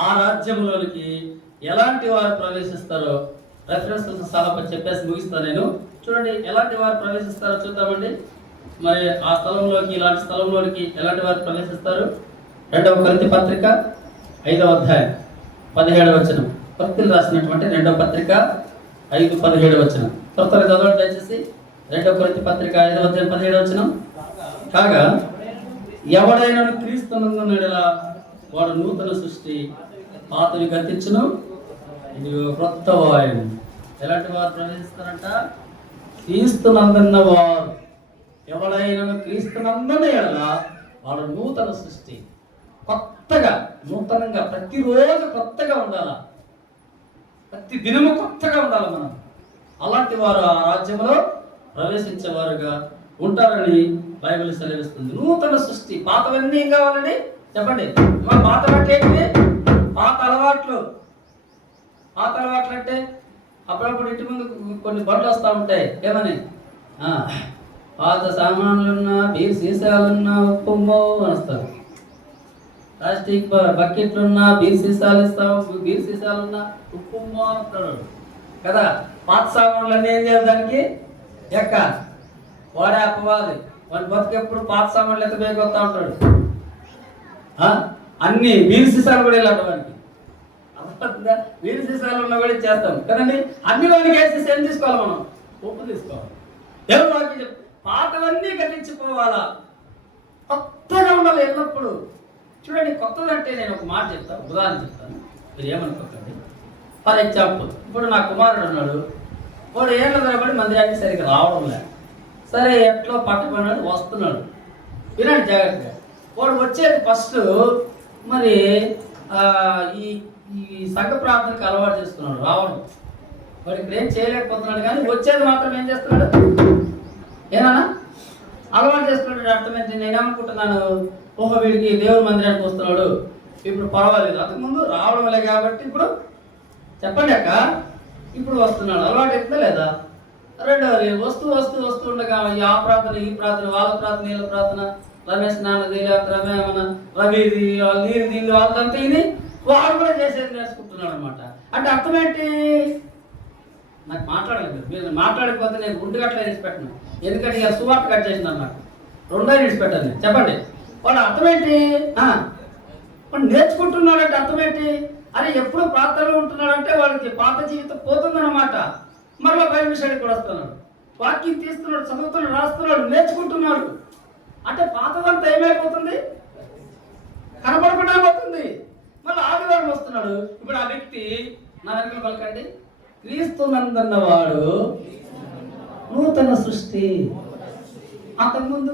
ఆ రాజ్యంలోనికి ఎలాంటి వారు ప్రవేశిస్తారో రెఫరెన్స్ సహా చెప్పేసి ముగిస్తాను నేను. చూడండి ఎలాంటి వారు ప్రవేశిస్తారో చూద్దామండి. మరి ఆ స్థలంలోకి, ఇలాంటి స్థలంలోనికి ఎలాంటి వారు ప్రవేశిస్తారు? 2వ కొరింథీ పత్రిక 5వ అధ్యాయం 17వ వచనం. కొరింథీయులకు రాసినటువంటి 2వ పత్రిక 5:17 వచనం. త్వరగా చదవండి దయచేసి. 2వ కొరింథీ పత్రిక 5వ అధ్యాయం 17వ వచనం. కాగా ఎవడైనా క్రీస్తునందున్న యెడల వాడు నూతన సృష్టి, పాతవి గతించును, ఇది క్రొత్త వాయువు. ఎలాంటి వారు ప్రవేశిస్తారంట? క్రీస్తునందున్న వారు. ఎవడైనా క్రీస్తునందున్న యెడల వాడు నూతన సృష్టి. కొత్తగా, నూతనంగా, ప్రతిరోజు కొత్తగా ఉండాల, ప్రతి దినము కొత్తగా ఉండాలి మనం. అలాంటి వారు ఆ రాజ్యంలో ప్రవేశించేవారుగా ఉంటారని బైబిల్ సెలవిస్తుంది. నూతన సృష్టి. పాతవన్నీ ఏం కావాలండి చెప్పండి. మన పాత అంటే ఏంటి? పాత అలవాట్లు. పాత అలవాట్లు అంటే అప్పుడప్పుడు ఇంటి ముందు కొన్ని బండ్లు వస్తూ ఉంటాయి. ఏమని? పాత సామాన్లున్నా, బీర్ సీసాలున్నా, ఉప్పుమ్మో అని వస్తారు. ప్లాస్టిక్ బకెట్లున్నా, బీర్ సీసాలు ఇస్తాం, బీర్ సీసాలున్నా ఉప్పుమ్మో అంటాడు కదా. పాత సామాన్లన్నీ ఏం చేయాలి? దానికి ఎక్క వాడే అప్పవాలి. వాడి బతుకెప్పుడు పాత సామాన్లు ఎంత బేకొస్తా ఉంటాడు. అన్ని బీర్ సీసాలు కూడా వెళ్ళాడు వాడికి. అర్థమవుతుందా? బీర్ సీసాలు ఉన్నా కూడా చేస్తాం కదండి. అన్ని వాడికి వేసేసి ఏం తీసుకోవాలి? మనం ఉప్పు తీసుకోవాలి. ఎవరు వాకి చెప్పు, పాతవన్నీ గతించిపోవాలా, కొత్తగా ఉండాలి ఎల్లప్పుడు. చూడండి, కొత్తదంటే నేను ఒక మాట చెప్తాను, ఉదాహరణ చెప్తాను, మీరు ఏమనుకోకండి. ఫర్ ఎగ్జాంపుల్, ఇప్పుడు నా కుమారుడు ఉన్నాడు. వాడు ఏళ్ళ తరబడి మందిరానికి సరిగ్గా రావడం లేదు. సరే ఎట్లో పట్టుకున్నాడు, వస్తున్నాడు. వినండి జాగ్రత్తగా. వాడు వచ్చేది ఫస్ట్ మరి ఈ సంఘ ప్రార్థనకు అలవాటు చేసుకున్నాడు రావడం. వాడు ఇక్కడ ఏం చేయలేకపోతున్నాడు, కానీ వచ్చేది మాత్రం ఏం చేస్తున్నాడు? ఏనా అలవాటు చేసుకున్నాడు. అర్థమైంది. నేనేమనుకుంటున్నాను, ఓహో వీడికి దేవుని మందిరానికి వస్తున్నాడు, ఇప్పుడు పర్వాలేదు. అంతకుముందు రావడం లే కాబట్టి ఇప్పుడు చెప్పండి అక్క, ఇప్పుడు వస్తున్నాడు. అలవాటు అవుతుందా లేదా? రెండవది, వస్తూ వస్తూ వస్తూ ఉండగా ఆ ప్రార్థన, ఈ ప్రార్థన, వాళ్ళ ప్రార్థన, వీళ్ళ ప్రార్థన, రమేష్ నాన్నది, లేకపోతే రవిది, నీరు దీన్ని వాళ్ళంతా ఇది వాడు కూడా చేసేది నేర్చుకుంటున్నాడు అనమాట. అంటే అర్థం ఏంటి? నాకు మాట్లాడలేదు. మీరు మాట్లాడకపోతే నేను గుండు గట్ల విడిచిపెట్టను. ఎందుకంటే ఇక సువార్త కట్ చేసినాను, నాకు రెండో విడిచిపెట్టాను నేను. చెప్పండి, వాడు అర్థం ఏంటి? వాడు నేర్చుకుంటున్నాడంటే అర్థం ఏంటి? అరే ఎప్పుడు ప్రార్థనలో ఉంటున్నాడంటే వాడికి పాత జీవితం పోతుందన్నమాట. మరలా బైబిల్ స్టడీకి కూడా వస్తున్నాడు, వాక్యం తీస్తున్నాడు, చదువుతున్నాడు, రాస్తున్నాడు, నేర్చుకుంటున్నాడు. అంటే పాతదంతా ఏమైపోతుంది? కనపడకుండా పోతుంది. మళ్ళీ ఆదివారం వస్తున్నాడు. ఇప్పుడు ఆ వ్యక్తి నా వెనక పలకండి, క్రీస్తునందున్నవాడు నూతన సృష్టి. అంతకుముందు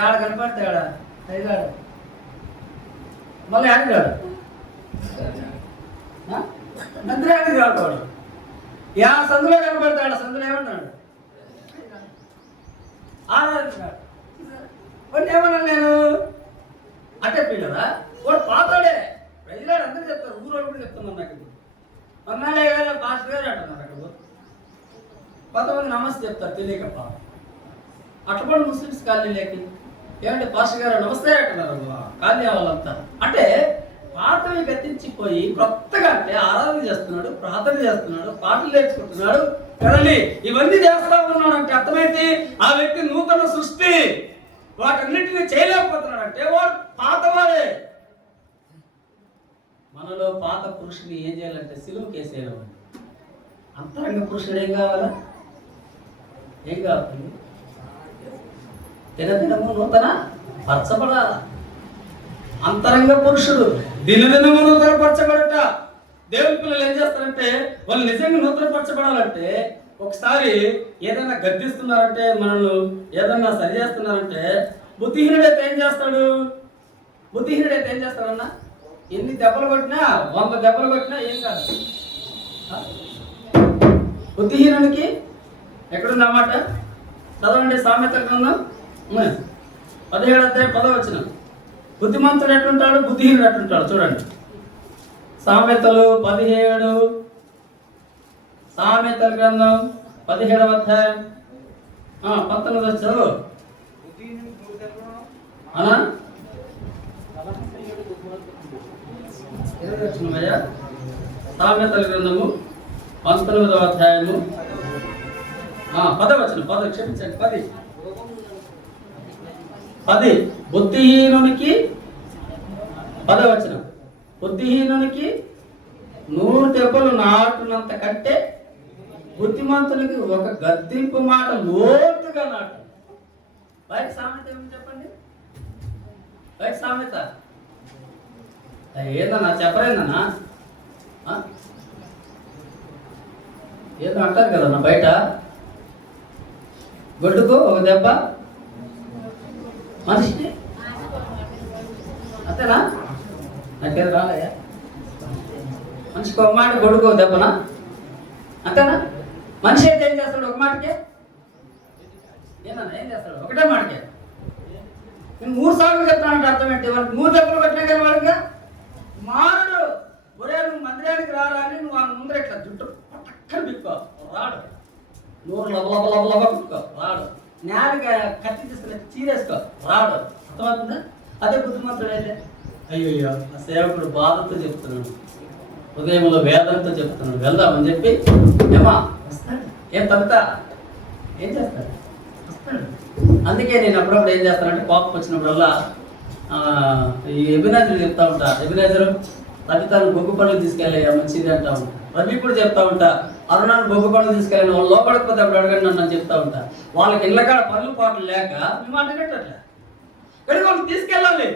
ఏడ కనపడతాడా? అయిగాడు. మళ్ళీ ఆడిగాడు, మంత్రి ఆడికి రాడు. యా సందులో కనపడతాడు. సందులో ఏమన్నాడు? ఆరాధించాడు. వాడిని ఏమన్నా నేను అంటే పిల్లరా, వాడు పాతాడే. ప్రజలాడు అందరూ చెప్తారు, ఊరోళ్ళు కూడా చెప్తున్నాను. నాకు మన్నాడే గారు పాస్టర్ గారు అంటున్నారు. అక్కడ కొంతమంది నమస్తే చెప్తారు తెలియకప్ప. అట్లా కూడా ముస్లిమ్స్ కాలనీలోకి ఏమంటే పాస్టర్ గారు నమస్తే అంటున్నారు కాలనీ వాళ్ళంతా. అంటే పాతవి గతించిపోయి కొత్తగా అంటే ఆరాధన చేస్తున్నాడు, ప్రార్థన చేస్తున్నాడు, పాటలు నేర్చుకుంటున్నాడు కదండి. ఇవన్నీ చేస్తా ఉన్నాడు అంటే అర్థమైతే ఆ వ్యక్తి నూతన సృష్టి. వాటన్నిటిని చేయలేకపోతున్నాడు అంటే వాడు పాతవాడే. మనలో పాత పురుషుని ఏం చేయాలంటే సిలువకి వేసేయడం. అంతరంగ పురుషుడు ఏం కావాలా? ఏం కావాలి? దినదినము నూతన పరచబడాల. అంతరంగ పురుషుడు దినదినము నూతన పరచబడట. దేవుని పిల్లలు ఏం చేస్తారంటే వాళ్ళు నిజంగా నూతన పరచబడాలంటే ఒకసారి ఏదైనా గద్దిస్తున్నారంటే, మనల్ని ఏదన్నా సరి చేస్తున్నారంటే, బుద్ధిహీనుడైతే ఏం చేస్తాడు? బుద్ధిహీనుడైతే ఏం చేస్తాడన్నా? ఎన్ని దెబ్బలు కొట్టినా, 100 దెబ్బలు కొట్టినా ఏం కాదు. బుద్ధిహీనుడికి ఎక్కడున్నమాట? చదవండి సామెతల గ్రంథం 17వ అధ్యాయం 10వ వచనం. బుద్ధిమంతుడు ఎట్లుంటాడు, బుద్ధిహీనుడు ఎట్లుంటాడు చూడండి. సామెతలు 17, సామెతల గ్రంథం 17వ అధ్యాయం 19 చదువు అనా 20 వచ్చినమయ్యా. సామెతల గ్రంథము 19వ అధ్యాయము 10వ వచనం, 10 క్షమించండి, 10 బుద్ధిహీనునికి 10వ వచనం, బుద్ధిహీనునికి 100 దెబ్బలు నాటునంత కంటే బుద్ధిమంతునికి ఒక గద్దింపు మాట లోతుగా నాటు. బయట సామెత ఏమని చెప్పండి, బయట సామెత ఏదన్నా చెప్పరేందన్నా, ఏదో అంటారు కదన్నా బయట, గొడ్డుకు ఒక దెబ్బ మనిషికి, అంతేనా? నాకేదో రాలయ్యా, మనిషికి ఒక మాట, గొడ్డుకు ఒక దెబ్బనా, అంతేనా? మనిషి అయితే ఏం చేస్తాడు ఒక మాటకే, ఏమన్నా ఏం చేస్తాడు ఒకటే మాటకే. నేను 3 సార్లు చెప్తానంటే అర్థం ఏంటి? వాళ్ళకి 3 దెబ్బలు పెట్టినా కానీ వాడిగా మారడు. ఒరే నువ్వు మందిరానికి రారా అని నువ్వు ఆ ముందర ఇట్లా జుట్టు పక్కన బిక్కో రాడు, నూరు లబ బిక్కో రాడు, నేరుగా కత్తి తీసుకుని చీరేసుకో రాడు. అర్థమవుతుందా? అదే బుద్ధిమంతుడు అయితే అయ్యో ఆ సేవకుడు బాధతో చెప్తున్నాడు, హృదయంలో వేదనతో చెప్తున్నాడు, వెళ్దామని చెప్పి ఏమా వస్తాడు, ఏం తగ్గుతా ఏం చేస్తాడు, వస్తాడు. అందుకే నేను అప్పుడప్పుడు ఏం చేస్తానంటే కోపం వచ్చినప్పుడల్లా ఈ ఎబినైజర్ చెప్తా ఉంటా, ఎబినైజరు రవితాను బొగ్గు పనులు తీసుకెళ్ళాయా మంచిది అంటా ఉంటా, రవి కూడా చెప్తా ఉంటా, అరుణాన్ని బొగ్గు పనులు తీసుకెళ్ళాను, వాళ్ళు లోపడకపోతే అప్పుడు అడగండి నన్ను చెప్తా ఉంటా. వాళ్ళకి ఇళ్ళకాడ పనులు పాటలు లేక మేము అడగట్లే, కానీ వాళ్ళు తీసుకెళ్ళాలి,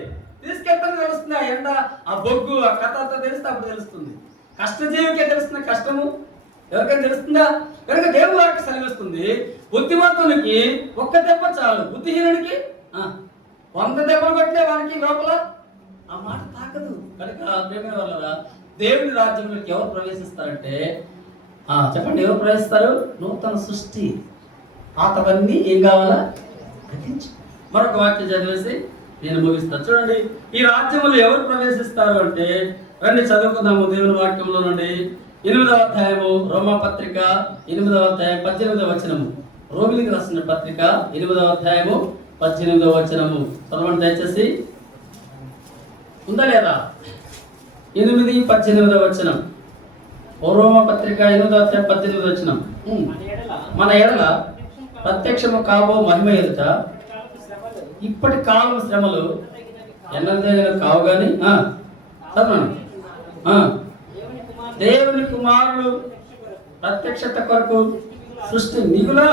తీసుకెళ్తే తెలుస్తుంది ఆ ఎండ, ఆ బొగ్గు, ఆ కథతో తెలిస్తే అప్పుడు తెలుస్తుంది. కష్టజీవికే తెలుస్తుంది కష్టము, ఎవరికైనా తెలుస్తుందా? కనుక దేవుడు వారికి సెలవిస్తుంది, బుద్ధిమంతునికి 1 దెబ్బ చాలు, బుద్ధిహీనుడికి 100 దెబ్బలు కొట్టే వారికి లోపల ఆ మాట తాకదు. కనుక ప్రేమైన వాళ్ళ దేవుని రాజ్యంలోకి ఎవరు ప్రవేశిస్తారంటే చెప్పండి, ఎవరు ప్రవేశిస్తారు? నూతన సృష్టి, పాతవన్నీ ఏం కావాలా గ్రహించు. మరొక వాక్యం చదివేసి నేను ముగిస్తాను. చూడండి, ఈ రాజ్యంలో ఎవరు ప్రవేశిస్తారు అంటే రండి చదువుకుందాము దేవుని వాక్యంలో నుండి. 8వ అధ్యాయము రోమా పత్రిక 8వ అధ్యాయం 18వ వచనము, రోమిలికి రాసిన పత్రిక 8వ అధ్యాయము 18వ వచనము చదవండి దయచేసి. ఉందా లేదా? 8-18వ వచనం, రోమా పత్రిక 8వ అధ్యాయం 18వ వచనం. మన ఎడల ప్రత్యక్షము కాబో మహిమ ఎదుట ఇప్పటి కాలం శ్రమలు ఎన్నదైనా కావు కానీ దేవుని కుమారుడు ప్రత్యక్షత కొరకు సృష్టి మిగులా.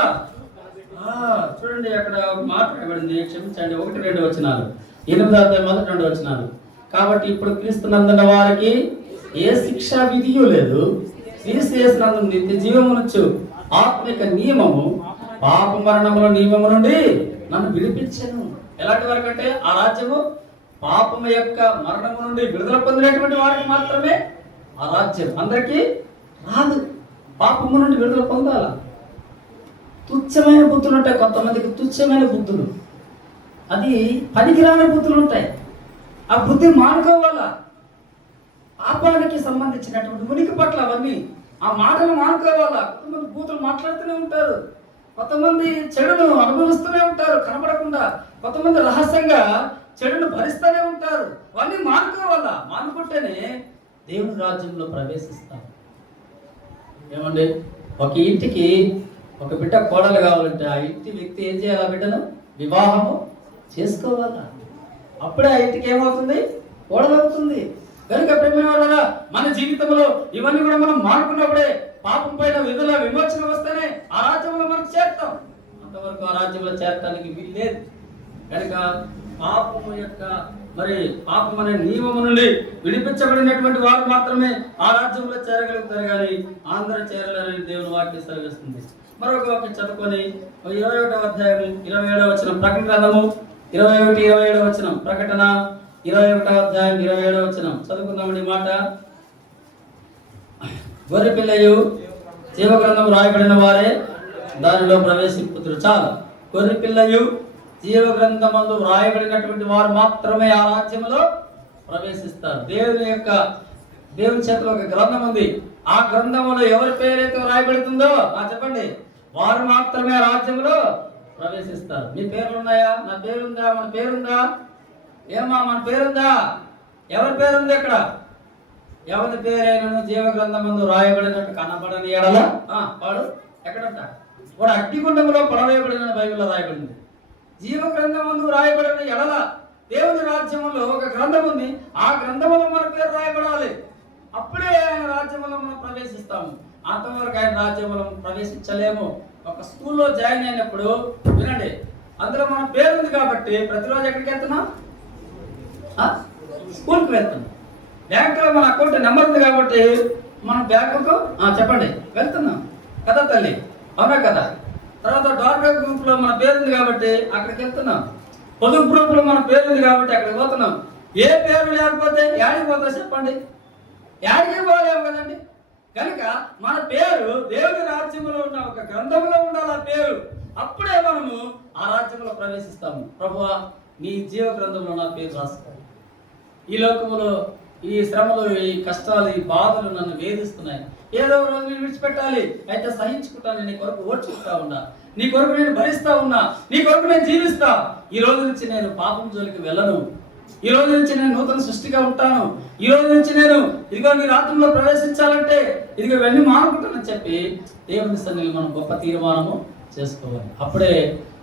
చూడండి అక్కడ మాట రాయబడింది, క్షమించండి, 1-2 వచనాలు, 8వ అధ్యాయం 1-2 వచనాలు. కాబట్టి ఇప్పుడు క్రీస్తునందున్న వారికి ఏ శిక్షా విధియు లేదు, క్రీస్తు యేసునందు నిత్య జీవమునొచ్చు ఆత్మిక నియమము పాప మరణముల నియమము నుండి నన్ను విడిపించను. ఎలాంటి వారికి అంటే ఆ రాజ్యము పాపము యొక్క మరణము నుండి విడుదల పొందినటువంటి వారికి మాత్రమే ఆ రాజ్యం, అందరికీ రాదు. పాపము నుండి విడుదల పొందాల. తుచ్చమైన బుద్ధులు ఉంటాయి కొంతమందికి, తుచ్చమైన బుద్ధులు, అది పనికిరాని బుద్ధులు ఉంటాయి. ఆ బుద్ధి మానుకోవాలా. పాపానికి సంబంధించినటువంటి ఉనికి పట్ల అవన్నీ ఆ మాటలు మానుకోవాలా. కొంతమంది బూతులు మాట్లాడుతూనే ఉంటారు, కొంతమంది చెడును అనుభవిస్తూనే ఉంటారు కనబడకుండా, కొంతమంది రహస్యంగా చెడును భరిస్తూనే ఉంటారు. అవన్నీ మానుకోవాలా. మానుకుంటేనే దేవుని రాజ్యంలో ప్రవేశిస్తాం. ఏమండి, ఒక ఇంటికి ఒక బిడ్డ కోడలు కావాలంటే ఆ ఇంటి వ్యక్తి ఏం చేయాలి? ఆ బిడ్డను వివాహము చేసుకోవాలా. అప్పుడే ఆ ఇంటికి ఏమవుతుంది? కోడలు అవుతుంది. కనుక ప్రేమ వల్ల మన జీవితంలో ఇవన్నీ కూడా మనం మానుకున్నప్పుడే పాపం పైన విధుల విమోచన వస్తేనే ఆ రాజ్యంలో మనం చేరుతాం. అంతవరకు ఆ రాజ్యంలో చేరటానికి వీలు లేదు. కనుక పాపము యొక్క పాపం అనే నియమము నుండి విడిపించబడినటువంటి వారు మాత్రమే ఆ రాజ్యంలో చేరగలుగుతారు, కానీ అందరూ చేరలేరని దేవుని వాక్యం సెలవిస్తుంది. మరొక వాక్యం చదువుకొని 21వ అధ్యాయం 27వ వచనం, ప్రకటన గ్రంథము 21-27వ వచనం, ప్రకటన 21వ అధ్యాయం 27వ వచనం చదువుకుందామండి. మాట, గొర్రె పిల్లయు జీవ గ్రంథం రాయబడిన వారే దానిలో ప్రవేశింపుతురు. చాలు, గొర్రె పిల్లయు జీవ గ్రంథమందు రాయబడినటువంటి వారు మాత్రమే ఆ రాజ్యంలో ప్రవేశిస్తారు. దేవుని యొక్క దేవుని చేతిలో ఒక గ్రంథం ఉంది. ఆ గ్రంథంలో ఎవరి పేరైతే రాయబడుతుందో చెప్పండి, వారు మాత్రమే ఆ రాజ్యంలో ప్రవేశిస్తారు. మీ పేర్లు ఉన్నాయా? నా పేరుందా? మన పేరుందా? ఏమా మన పేరుందా? ఎవరి పేరుంది ఇక్కడ? ఎవరి పేరైనా జీవ గ్రంథం ముందు రాయబడినట్టు కనబడని ఎడల వాడు ఎక్కడంట? వాడు అగ్నిగుండంలో పడవేయబడిన బైబిల్లో రాయబడింది. జీవ గ్రంథం ముందు రాయబడిన ఎడల దేవుని రాజ్యంలో ఒక గ్రంథం ఉంది. ఆ గ్రంథంలో మన పేరు రాయబడాలి. అప్పుడే ఆయన రాజ్యంలో మనం ప్రవేశిస్తాము. అంతవరకు ఆయన రాజ్యంలో ప్రవేశించలేము. ఒక స్కూల్లో జాయిన్ అయినప్పుడు వినండి, అందులో మన పేరు ఉంది కాబట్టి ప్రతిరోజు ఎక్కడికి వెళ్తున్నాం? స్కూల్కి వెళ్తున్నాం. బ్యాంకులో మన అకౌంట్ నెంబర్ ఉంది కాబట్టి మనం బ్యాంకుకు చెప్పండి వెళ్తున్నాం కదా తల్లి, అవునా కదా? తర్వాత డాక్టర్ గ్రూప్ లో మన పేరు ఉంది కాబట్టి అక్కడికి వెళ్తున్నాం. పొదుపు గ్రూప్ లో మన పేరు ఉంది కాబట్టి అక్కడికి పోతున్నాం. ఏ పేరు లేకపోతే యాడికి పోతా చెప్పండి? యాడికి పోలేము కదండి. కనుక మన పేరు దేవుని రాజ్యంలో ఉన్న ఒక గ్రంథంలో ఉండాలి. ఆ పేరు అప్పుడే మనము ఆ రాజ్యంలో ప్రవేశిస్తాము. ప్రభువా, నీ జీవ గ్రంథంలో నా పేరు రాసుకో. ఈ లోకములో ఈ శ్రమలు, ఈ కష్టాలు, ఈ బాధలు నన్ను వేధిస్తున్నాయి. ఏదో రోజు నేను విడిచిపెట్టాలి, అయితే సహించుకుంటాను. నీ కొరకు ఓర్చుకుంటా ఉన్నా, నీ కొరకు నేను భరిస్తా ఉన్నా, నీ కొరకు నేను జీవిస్తా. ఈ రోజు నుంచి నేను పాపం జోలికి వెళ్ళను. ఈ రోజు నుంచి నేను నూతన సృష్టిగా ఉంటాను. ఈ రోజు నుంచి నేను ఇదిగో నీ రాత్రంలో ప్రవేశించాలంటే ఇదిగో ఇవన్నీ మానుకుంటానని చెప్పి దేవుని సన్నిధిలో మనం గొప్ప తీర్మానము చేసుకోవాలి. అప్పుడే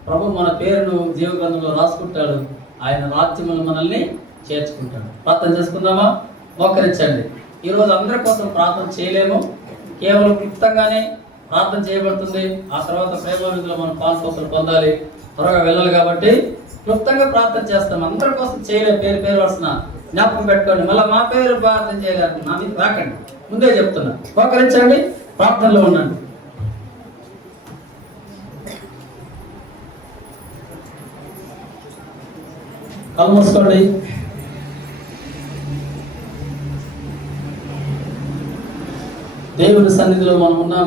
ప్రభు మన పేరును జీవ గ్రంథంలో రాసుకుంటాడు. ఆయన రాజ్యములు మనల్ని చేర్చుకుంటాడు. ప్రార్థన చేసుకుందామా? మోకరించండి. ఈరోజు అందరి కోసం ప్రార్థన చేయలేము, కేవలం క్లుప్తంగానే ప్రార్థన చేయబడుతుంది. ఆ తర్వాత ప్రేమలో మనం పాల్పోసలు పొందాలి, త్వరగా వెళ్ళాలి కాబట్టి క్లుప్తంగా ప్రార్థన చేస్తాం. అందరి కోసం చేయలేము. పేరు వరుసన జ్ఞాపకం పెట్టుకోండి. మళ్ళీ మా పేరు ప్రార్థన చేయలేదు నా మీద రాకండి, ముందే చెప్తున్నా. మోకరించండి, ప్రార్థనలో ఉండండి. కళ్ళు మూసుకోండి. దేవుని సన్నిధిలో మనం ఉన్నాం.